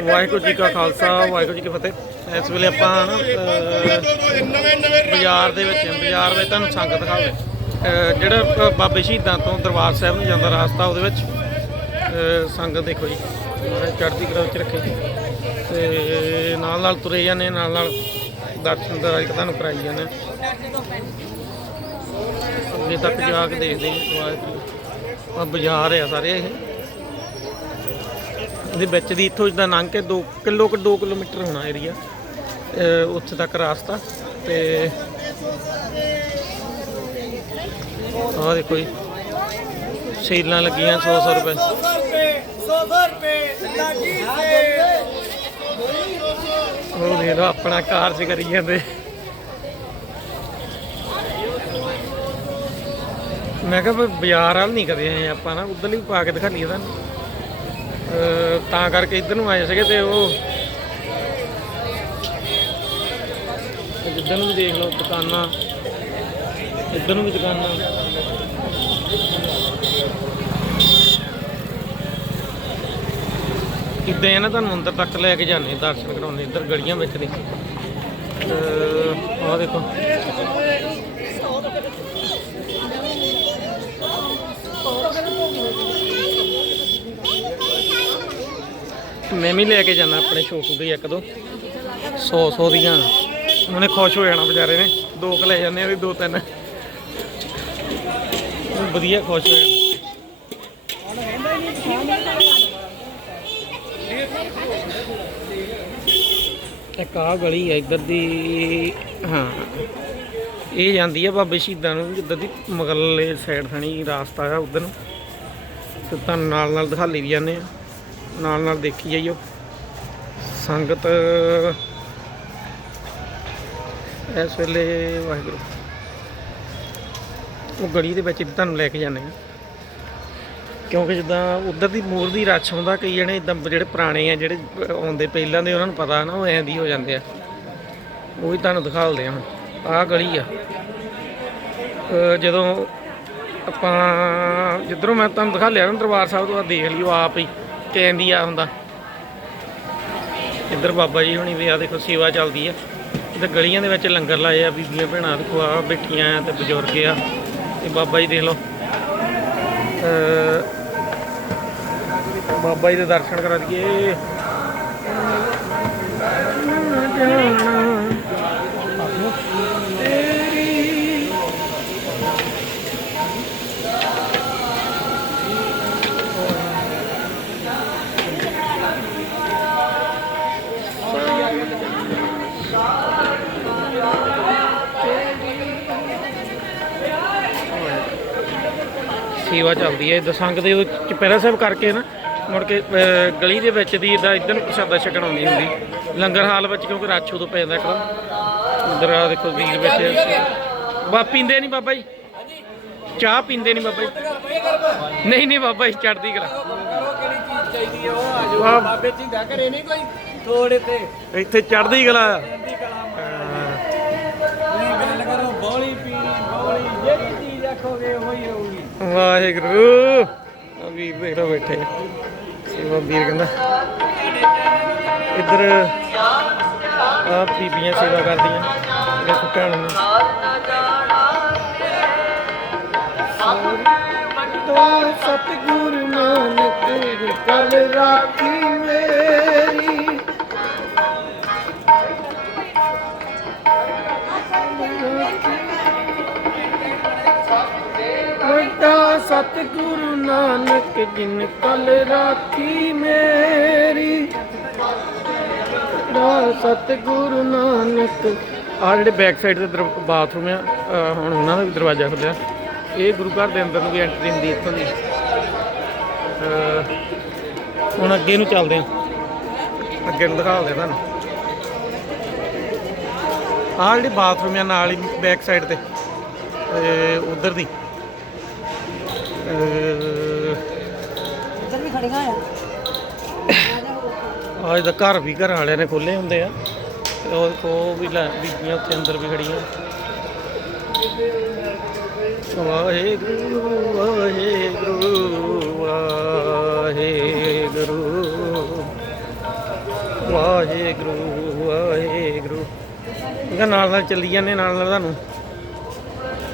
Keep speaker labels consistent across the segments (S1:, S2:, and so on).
S1: ਵਾਹਿਗੁਰੂ ਜੀ ਕਾ ਖਾਲਸਾ ਵਾਹਿਗੁਰੂ ਜੀ ਕੀ ਫਤਿਹ। ਇਸ ਵੇਲੇ ਆਪਾਂ ਨਾ ਬਾਜ਼ਾਰ ਦੇ ਵਿੱਚ ਬਾਜ਼ਾਰ ਵਿੱਚ ਤੁਹਾਨੂੰ ਸੰਗਤ ਦਿਖਾਉਂਦੇ। ਅਹ, ਜਿਹੜਾ ਬਾਬੇ ਸ਼ਹੀਦਾਂ ਤੋਂ ਦਰਬਾਰ ਸਾਹਿਬ ਨੂੰ ਜਾਂਦਾ ਰਸਤਾ ਉਹਦੇ ਵਿੱਚ ਸੰਗਤ ਦੇਖੋ ਜੀ ਚੜ੍ਹਦੀ ਕਲਾ ਵਿੱਚ ਰੱਖੇ ਤੇ ਨਾਲ ਨਾਲ ਤੁਰੇ ਜਾਂਦੇ ਨਾਲ ਨਾਲ ਦਰਸ਼ਨ ਦਾ ਤੁਹਾਨੂੰ ਕਰਾਈ ਜਾਂਦੇ ਅੱਗੇ ਤੱਕ ਜਾ ਕੇ ਦੇਖਦੇ ਵਾਹਿਗੁਰੂ ਆ ਬਾਜ਼ਾਰ ਆ ਸਾਰੇ ਇਹ। ਦੇ ਵਿੱਚ ਦੀ ਇੱਥੋਂ ਜਿੱਦਾਂ ਲੰਘ ਕੇ 2 ਕਿਲੋ ਕਿ 2 ਕਿਲੋਮੀਟਰ ਹੋਣਾ ਏਰੀਆ ਉੱਥੇ ਤੱਕ ਰਾਸਤਾ ਤੇ ਆਹ ਦੇਖੋ ਜੀ, ਸੇਲਾਂ ਲੱਗੀਆਂ 100 100 ਰੁਪਏ।
S2: 100 ਰੁਪਏ ਲੱਗੀ ਸੇ
S1: ਉਹ ਦੇ ਲੋ ਆਪਣਾ ਕਾਰਜ ਕਰੀ ਜਾਂਦੇ। ਮੈਂ ਕਿਹਾ ਬਾਜ਼ਾਰ ਵਾਲ ਨਹੀਂ ਕਦੇ ਆਏ ਆਪਾਂ ਨਾ ਉਧਰ ਲਈ ਪਾ ਕੇ ਦਿਖਾ ਲਈਏ ਤੁਹਾਨੂੰ। ਤਾਂ ਕਰਕੇ ਇੱਧਰ ਨੂੰ ਆਏ ਸੀਗੇ ਤੇ ਉਹ ਜਿੱਧਰ ਨੂੰ ਵੀ ਦੇਖ ਲਓ ਦੁਕਾਨਾਂ, ਇੱਧਰ ਨੂੰ ਵੀ ਦੁਕਾਨਾਂ। ਕਿੱਦਾਂ ਆ ਨਾ ਤੁਹਾਨੂੰ ਅੰਦਰ ਤੱਕ ਲੈ ਕੇ ਜਾਂਦੇ, ਦਰਸ਼ਨ ਕਰਾਉਣੇ ਇੱਧਰ ਗਲੀਆਂ ਵਿੱਚ ਦੀ ਅਹ ਆਹ ਦੇਖੋ। ਮੈਂ ਵੀ ਲੈ ਕੇ ਜਾਣਾ ਆਪਣੇ ਛੋਟੂ ਦੇ ਇੱਕ ਦੋ। 100 100 ਦੀਆਂ। ਉਹਨੇ ਖੁਸ਼ ਹੋ ਜਾਣਾ ਵਿਚਾਰੇ ਨੇ। ਦੋ ਕ ਲੈ ਜਾਂਦੇ ਆ ਵੀ ਦੋ ਤਿੰਨ। ਵਧੀਆ ਖੁਸ਼ ਹੋ ਜਾਣਾ। ਇੱਕ ਆ ਗਲੀ ਹੈ ਇੱਧਰ ਦੀ। ਹਾਂ। ਇਹ ਜਾਂਦੀ ਆ ਬਾਬੇ ਸ਼ਹੀਦਾਂ ਨੂੰ, ਜਿੱਧਰ ਦੀ ਮਗਰਲੇ ਸਾਈਡ ਥਣੀ ਰਾਸਤਾ ਆ ਉਧਰ ਨੂੰ। ਤੇ ਤੁਹਾਨੂੰ ਨਾਲ ਨਾਲ ਦਿਖਾ ਲਈ ਵੀ ਜਾਂਦੇ ਆ। ਨਾਲ ਨਾਲ ਦੇਖੀ ਜਾਈਓ। ਸੰਗਤ ਇਸ ਵੇਲੇ ਵਾਹਿਗੁਰੂ। ਉਹ ਗਲੀ ਦੇ ਵਿੱਚ ਤੁਹਾਨੂੰ ਲੈ ਕੇ ਜਾਂਦੇ ਆ ਕਿਉਂਕਿ ਜਿੱਦਾਂ ਉਧਰ ਦੀ ਮੂਰ ਦੀ ਰਛ ਹੁੰਦਾ ਕਈ ਜਣੇ ਇਦਾਂ ਜਿਹੜੇ ਪੁਰਾਣੇ ਆ, ਜਿਹੜੇ ਆਉਂਦੇ ਪਹਿਲਾਂ ਦੇ, ਉਹਨਾਂ ਨੂੰ ਪਤਾ ਨਾ, ਉਹ ਐਂ ਦੀ ਹੋ ਜਾਂਦੇ ਆ। ਉਹ ਵੀ ਤੁਹਾਨੂੰ ਦਿਖਾਲਦੇ ਆ ਹੁਣ। ਆਹ ਗਲੀ ਆ। ਜਦੋਂ ਆਪਾਂ, ਜਿੱਧਰੋਂ ਮੈਂ ਤੁਹਾਨੂੰ ਦਿਖਾ ਲਿਆ ਨਾ ਦਰਬਾਰ ਸਾਹਿਬ ਤੋਂ ਆ ਦੇਖ ਲਿਓ ਆਪ ਹੀ। ਕਹਿੰਦੀ ਆ ਹੁੰਦਾ। ਇੱਧਰ ਬਾਬਾ ਜੀ ਹੁਣੀ ਵੀ ਆ ਦੇਖੋ ਸੇਵਾ ਚੱਲਦੀ ਆ। ਤੇ ਗਲੀਆਂ ਦੇ ਵਿੱਚ ਲੰਗਰ ਲਾਏ ਆ, ਬੀਬੀਆਂ ਭੈਣਾਂ ਦੇਖੋ ਆ ਬੈਠੀਆਂ ਆ ਤੇ ਬਜ਼ੁਰਗ ਆ। ਤੇ ਬਾਬਾ ਜੀ ਦੇਖ ਲਓ। ਬਾਬਾ ਜੀ ਦੇ ਦਰਸ਼ਨ ਕਰਾ ਦਈਏ। ਸੇਵਾ ਚੱਲਦੀ ਹੈ। ਦਸੰਗ ਦੇ ਚਪੈਰਾ ਸਾਹਿਬ ਕਰਕੇ ਨਾ ਮੁੜ ਕੇ ਗਲੀ ਦੇ ਵਿੱਚ ਦੀ ਇਦਾਂ ਇਦਾਂ ਪ੍ਰਸ਼ਾਦਾ ਛਕਣ ਆਉਂਦੀ ਹੁੰਦੀ। ਲੰਗਰ ਹਾਲ ਵਿੱਚ ਕਿਉਂਕਿ ਰਾਛ ਉਦੋਂ ਪੈ ਜਾਂਦਾ ਕਰੋ ਉਧਰ ਆ ਦੇਖੋ ਵੀਰ ਬੈਠੇ ਬਾ ਪੀਂਦੇ ਨਹੀਂ ਬਾਬਾ ਜੀ। ਚਾਹ ਪੀਂਦੇ ਨਹੀਂ ਬਾਬਾ ਜੀ। ਨਹੀਂ ਨਹੀਂ ਬਾਬਾ ਜੀ ਚੜਦੀ
S2: ਕਰਾ
S1: ਇੱਥੇ ਚੜਦੀ ਕਲਾ।
S2: ਚੜਦੀ ਗੱਲ ਕਰੋ ਬੋਲੀ ਪੀਣੀ ਬੋਲੀ ਜਿਹੜੀ ਦੇਖੋਗੇ ਉਹੀ ਆਉਗੀ
S1: ਵਾਹਿਗੁਰੂ। ਆ ਵੀਰ ਦੇਖ ਬੈਠੇ। ਵੀਰ ਕਹਿੰਦਾ ਇੱਧਰ ਆ ਬੀਬੀਆਂ ਸੇਵਾ ਕਰਦੀਆਂ ਦੇਖੋ ਭੈਣ ਨੂੰ। ਸਤਿਗੁਰ ਨਾਨਕ ਕਲ ਰਾਖੀ ਵੱਡਾ ਸਤਿਗੁਰੂ ਨਾਨਕ ਜਿਨ ਕਲ ਰਾਖੀ ਮੇਰੀ। ਦਾ ਸਤਿਗੁਰੂ ਨਾਨਕ। ਆ ਜਿਹੜੇ ਬੈਕ ਸਾਈਡ ਤੇ ਬਾਥਰੂਮ ਆ ਹੁਣ ਉਹਨਾਂ ਦਾ ਵੀ ਦਰਵਾਜ਼ਾ ਖੁੱਲਿਆ ਇਹ ਗੁਰੂ ਘਰ ਦੇ ਅੰਦਰ ਨੂੰ ਵੀ ਐਂਟਰੀ ਹੁੰਦੀ ਇੱਥੋਂ ਦੀ। ਹੁਣ ਅੱਗੇ ਨੂੰ ਚੱਲਦੇ ਆ। ਅੱਗੇ ਨੂੰ ਦਿਖਾਉਂਦੇ ਤੁਹਾਨੂੰ। ਆਹ ਜਿਹੜੀ ਬਾਥਰੂਮ ਆ, ਨਾਲ ਹੀ ਬੈਕ ਸਾਈਡ ਤੇ ਉਧਰ ਦੀ।
S3: ਇੱਧਰ ਵੀ ਖੜੀਆਂ ਆ
S1: ਅੱਜ ਦਾ ਘਰ ਵੀ ਘਰ ਵਾਲਿਆਂ ਨੇ ਖੋਲੇ ਹੁੰਦੇ ਆ। ਤੇ ਉਹ ਉਹ ਵੀ ਲੈ, ਬੀਬੀਆਂ ਉੱਥੇ ਅੰਦਰ ਵੀ ਖੜੀਆਂ। ਵਾਹਿਗੁਰੂ ਵਾਹਿਗੁਰੂ ਵਾਹਿਗੁਰੂ ਵਾਹਿਗੁਰੂ। ਵਾਹਿਗੁਰੂ ਇਹਦਾ ਨਾਲ ਨਾਲ ਚੱਲੀ ਜਾਂਦੇ, ਨਾਲ ਨਾਲ ਤੁਹਾਨੂੰ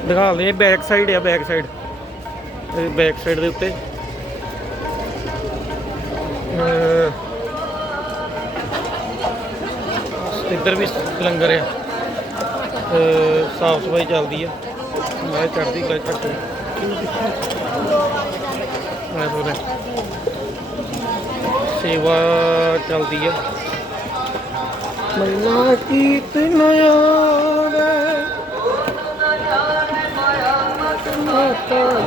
S1: ਦਿਖਾਉਂਦੇ ਬੈਕ ਸਾਈਡ ਆ ਬੈਕ ਸਾਈਡ ਬੈਕ ਸਾਈਡ ਦੇ ਉੱਤੇ। ਇੱਧਰ ਵੀ ਲੰਗਰ ਆ। ਸਾਫ਼ ਸਫ਼ਾਈ ਚੱਲਦੀ ਆ। ਮੈਂ ਚੜਦੀ ਕਲਾ ਘੱਟ ਮੈਂ ਬੋਲੇ ਸੇਵਾ ਚੱਲਦੀ ਆ। ਮੱਲਾ ਕੀਤ ਨਿਆਵੇ ਮਾਤਾ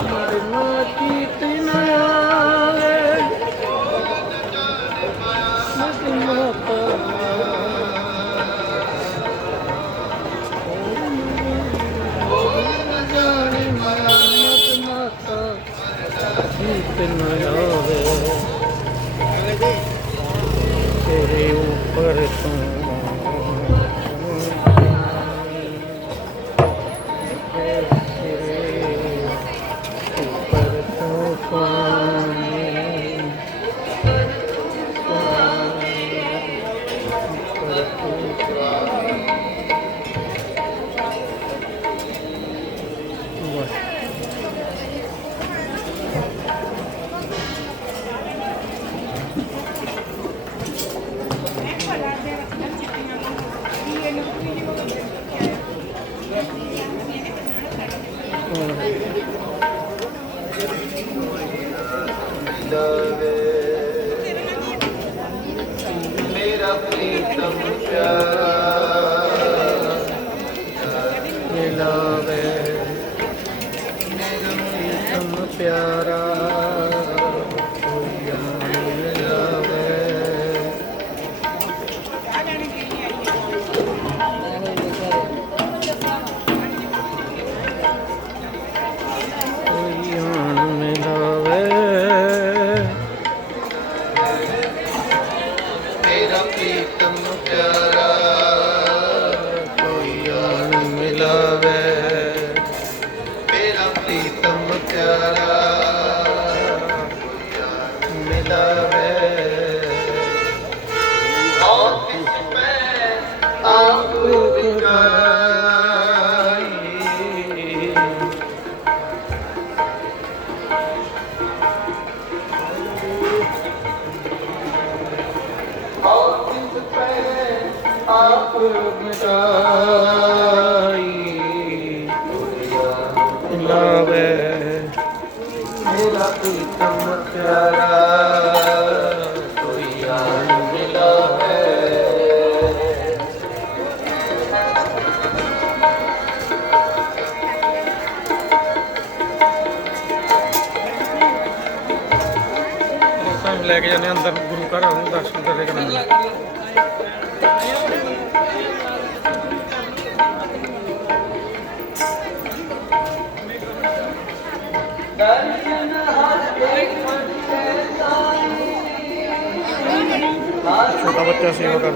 S4: ਪਿਆਰਾ
S1: ਕੋਈ ਨਾ ਕੋਈ ਨਾ ਮਿਲਾਵੇ
S4: ਮੇਰਾ ਪ੍ਰੀਤਮ ਪਿਆਰਾ
S1: ਸਾਨੂੰ ਲੈ ਕੇ ਜਾਂਦੇ ਹਾਂ ਅੰਦਰ ਗੁਰੂ ਘਰ ਨੂੰ ਦਰਸ਼ਨ ਕਰੇ ਕਰਾਂਗੇ। ਛੋਟਾ ਬੱਚਾ ਸੇਵਾ ਕਰ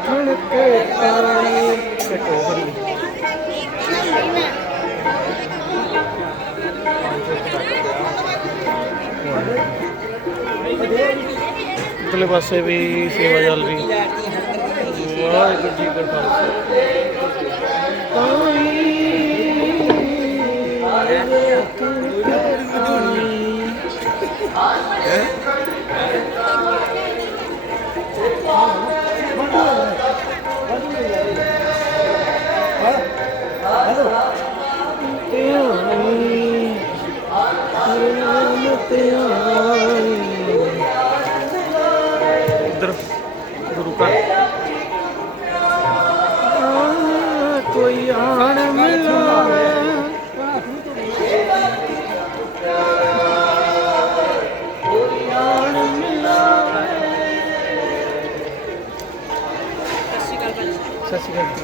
S1: ਖਣ ਕੇ ਪਾਣੀ ਤੇ ਉਤਲੇ ਪਾਸੇ ਵੀ ਸੇਵਾ ਚੱਲ ਰਹੀ। ਵਾਹਿਗੁਰੂ ਜੀ ਕਾ ਖਾਲਸਾ।
S2: Thank you.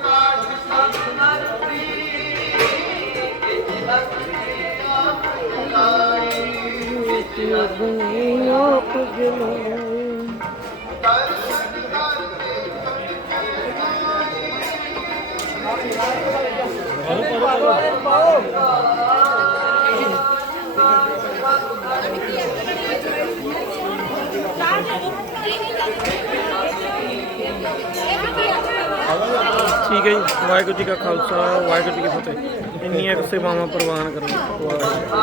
S1: ਠੀਕ ਹੈ ਜੀ, ਵਾਹਿਗੁਰੂ ਜੀ ਕਾ ਖਾਲਸਾ, ਵਾਹਿਗੁਰੂ ਜੀ ਕੀ ਫਤਿਹ। ਇੰਨੀਆਂ ਕੁ ਸੇਵਾਵਾਂ ਪ੍ਰਵਾਨ ਕਰੋ ਵਾਹਿਗੁਰੂ